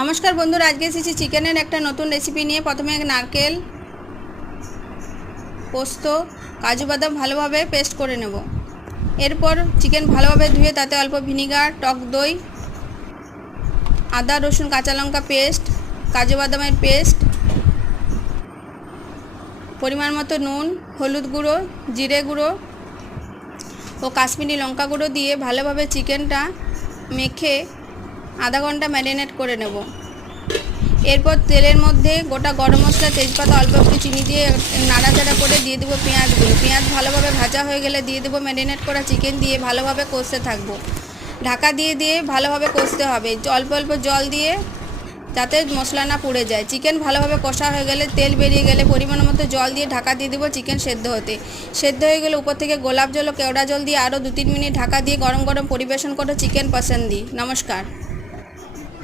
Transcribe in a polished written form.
নমস্কার বন্ধুরা, আজকে এসেছি চিকেনের একটা নতুন রেসিপি নিয়ে। প্রথমে নারকেল, পোস্ত, কাজু বাদাম ভালোভাবে পেস্ট করে নেব। এরপর চিকেন ভালোভাবে ধুয়ে তাতে অল্প ভিনিগার, টক দই, আদা রসুন কাঁচা লঙ্কা পেস্ট, কাজু বাদামের পেস্ট, পরিমাণ মতো নুন, হলুদ গুঁড়ো, জিরে গুঁড়ো ও কাশ্মীরি লঙ্কা গুঁড়ো দিয়ে ভালোভাবে চিকেনটা মেখে আধা ঘন্টা ম্যারিনেট করে নেব। এরপর তেলের মধ্যে গোটা গরম মশলা, তেজপাতা, অল্প একটু চিনি দিয়ে নাড়াচাড়া করে দিয়ে দেবো পেঁয়াজগুলো। পেঁয়াজ ভালোভাবে ভাজা হয়ে গেলে দিয়ে দেবো ম্যারিনেট করা চিকেন, দিয়ে ভালোভাবে কষতে থাকবো। ঢাকা দিয়ে ভালোভাবে কষতে হবে, অল্প অল্প জল দিয়ে, যাতে মশলা না পুড়ে যায়। চিকেন ভালোভাবে কষা হয়ে গেলে, তেল বেরিয়ে গেলে পরিমাণ মতো জল দিয়ে ঢাকা দিয়ে দেবো চিকেন সেদ্ধ হতে। সেদ্ধ হয়ে গেলে উপর থেকে গোলাপ জল ও কেওড়া জল দিয়ে আরও 2-3 মিনিট ঢাকা দিয়ে গরম গরম পরিবেশন করে চিকেন পছন্দি। নমস্কার।